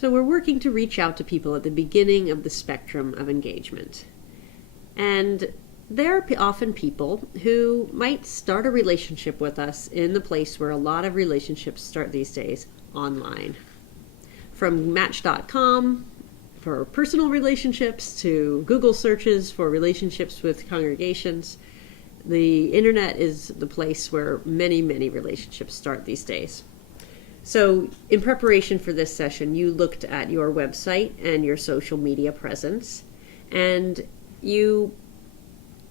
So we're working to reach out to people at the beginning of the spectrum of engagement. And there are often people who might start a relationship with us in the place where a lot of relationships start these days, online. From Match.com for personal relationships to Google searches for relationships with congregations, the internet is the place where many, many relationships start these days. So in preparation for this session, you looked at your website and your social media presence, and you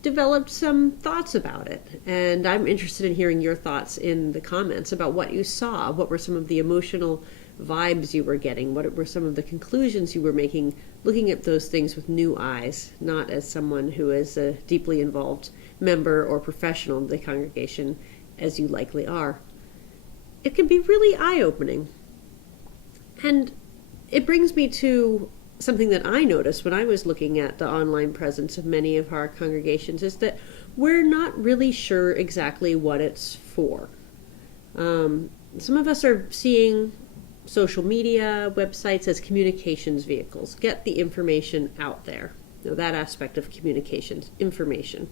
developed some thoughts about it. And I'm interested in hearing your thoughts in the comments about what you saw. What were some of the emotional vibes you were getting? What were some of the conclusions you were making, looking at those things with new eyes, not as someone who is a deeply involved member or professional of the congregation, as you likely are? It can be really eye-opening. And it brings me to something that I noticed when I was looking at the online presence of many of our congregations, is that we're not really sure exactly what it's for. Some of us are seeing social media websites as communications vehicles. Get the information out there. That aspect of communications, information.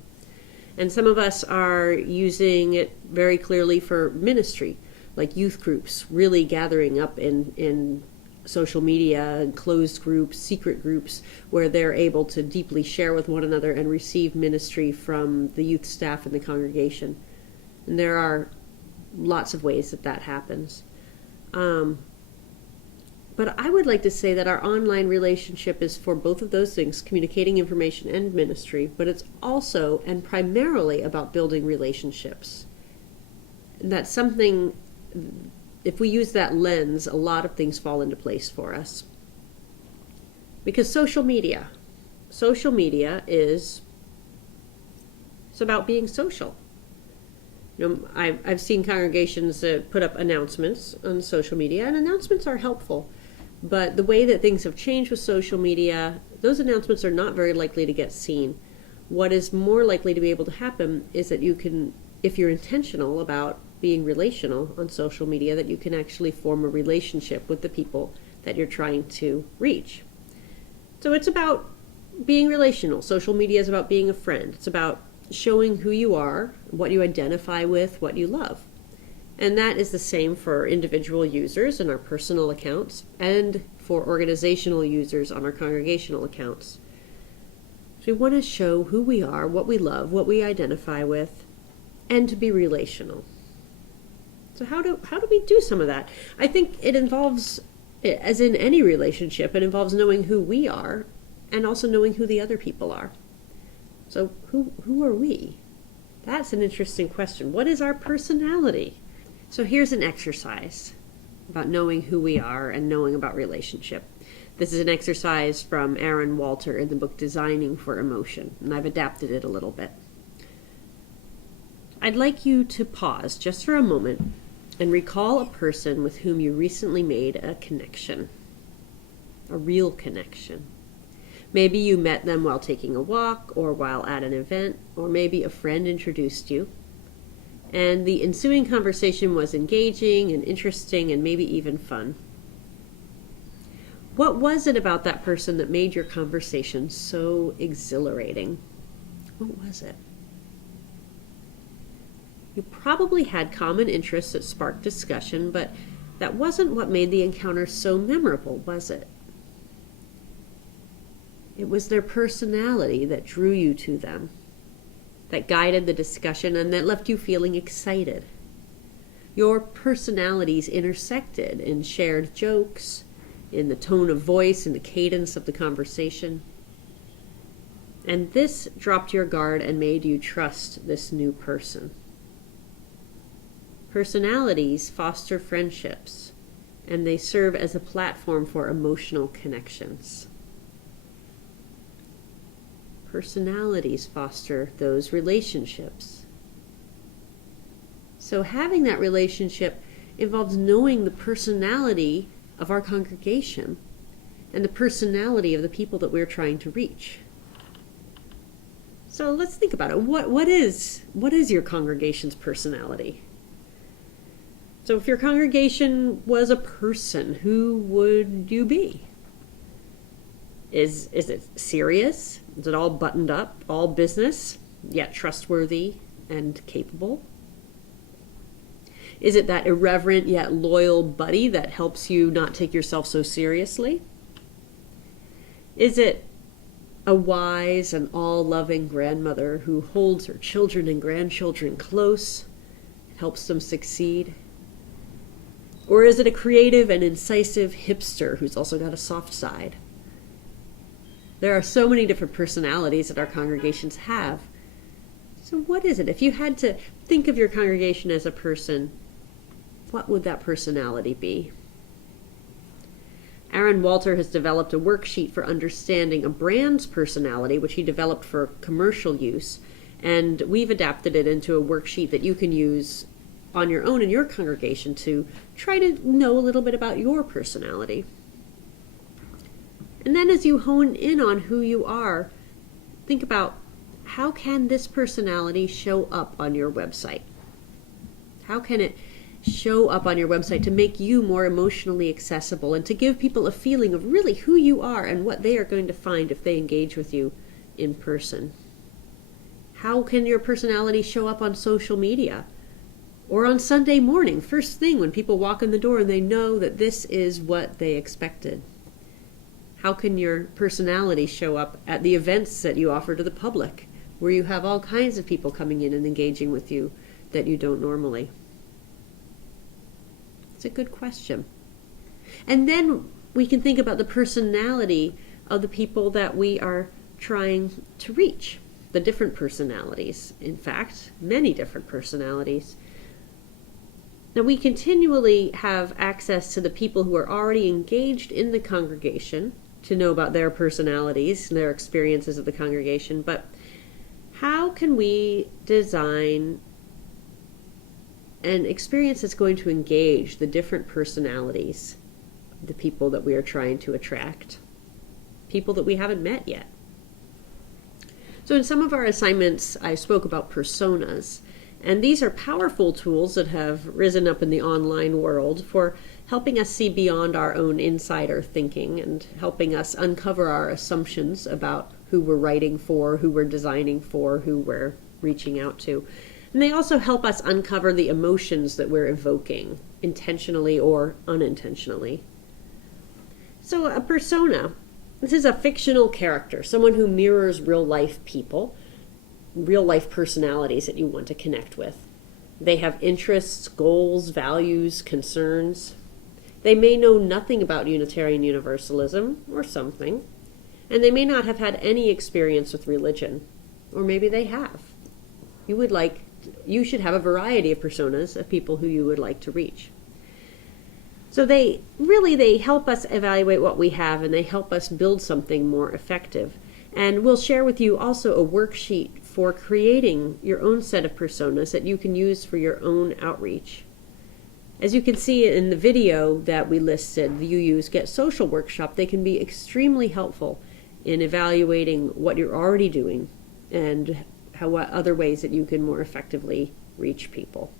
And some of us are using it very clearly for ministry, like youth groups, really gathering up in social media and closed groups, secret groups, where they're able to deeply share with one another and receive ministry from the youth staff in the congregation. And there are lots of ways that happens. But I would like to say that our online relationship is for both of those things, communicating information and ministry, but it's also and primarily about building relationships. And that's something, if we use that lens, a lot of things fall into place for us. Because social media is, it's about being social. I've seen congregations put up announcements on social media, and announcements are helpful. But the way that things have changed with social media, those announcements are not very likely to get seen. What is more likely to be able to happen is that you can, if you're intentional about being relational on social media, that you can actually form a relationship with the people that you're trying to reach. So it's about being relational. Social media is about being a friend. It's about showing who you are, what you identify with, what you love. And that is the same for individual users in our personal accounts and for organizational users on our congregational accounts. So we want to show who we are, what we love, what we identify with, and to be relational. So how do we do some of that? I think it involves, as in any relationship, it involves knowing who we are and also knowing who the other people are. So who are we? That's an interesting question. What is our personality? So here's an exercise about knowing who we are and knowing about relationship. This is an exercise from Aaron Walter in the book Designing for Emotion, and I've adapted it a little bit. I'd like you to pause just for a moment and recall a person with whom you recently made a connection, a real connection. Maybe you met them while taking a walk or while at an event, or maybe a friend introduced you. And the ensuing conversation was engaging and interesting and maybe even fun. What was it about that person that made your conversation so exhilarating? What was it? You probably had common interests that sparked discussion, but that wasn't what made the encounter so memorable, was it? It was their personality that drew you to them, that guided the discussion and that left you feeling excited. Your personalities intersected in shared jokes, in the tone of voice, in the cadence of the conversation. And this dropped your guard and made you trust this new person. Personalities foster friendships, and they serve as a platform for emotional connections. Personalities foster those relationships. So having that relationship involves knowing the personality of our congregation and the personality of the people that we're trying to reach. So let's think about it. What is your congregation's personality? So if your congregation was a person, who would you be? Is it serious? Is it all buttoned up, all business, yet trustworthy and capable? Is it that irreverent yet loyal buddy that helps you not take yourself so seriously? Is it a wise and all-loving grandmother who holds her children and grandchildren close and helps them succeed? Or is it a creative and incisive hipster who's also got a soft side? There are so many different personalities that our congregations have. So what is it? If you had to think of your congregation as a person, what would that personality be? Aaron Walter has developed a worksheet for understanding a brand's personality, which he developed for commercial use, and we've adapted it into a worksheet that you can use on your own in your congregation to try to know a little bit about your personality. And then as you hone in on who you are, think about, how can this personality show up on your website? How can it show up on your website to make you more emotionally accessible and to give people a feeling of really who you are and what they are going to find if they engage with you in person? How can your personality show up on social media or on Sunday morning, first thing when people walk in the door and they know that this is what they expected? How can your personality show up at the events that you offer to the public, where you have all kinds of people coming in and engaging with you that you don't normally? It's a good question. And then we can think about the personality of the people that we are trying to reach. The different personalities, in fact, many different personalities. Now, we continually have access to the people who are already engaged in the congregation to know about their personalities and their experiences of the congregation, but how can we design an experience that's going to engage the different personalities of the people that we are trying to attract, people that we haven't met yet? So in some of our assignments, I spoke about personas, and these are powerful tools that have risen up in the online world for helping us see beyond our own insider thinking and helping us uncover our assumptions about who we're writing for, who we're designing for, who we're reaching out to. And they also help us uncover the emotions that we're evoking, intentionally or unintentionally. So a persona, this is a fictional character, someone who mirrors real-life people, real-life personalities that you want to connect with. They have interests, goals, values, concerns. They may know nothing about Unitarian Universalism, or something, and they may not have had any experience with religion, or maybe they have. You should have a variety of personas of people who you would like to reach. So they help us evaluate what we have, and they help us build something more effective. And we'll share with you also a worksheet for creating your own set of personas that you can use for your own outreach. As you can see in the video that we listed, the UU's Get Social workshop, they can be extremely helpful in evaluating what you're already doing and what other ways that you can more effectively reach people.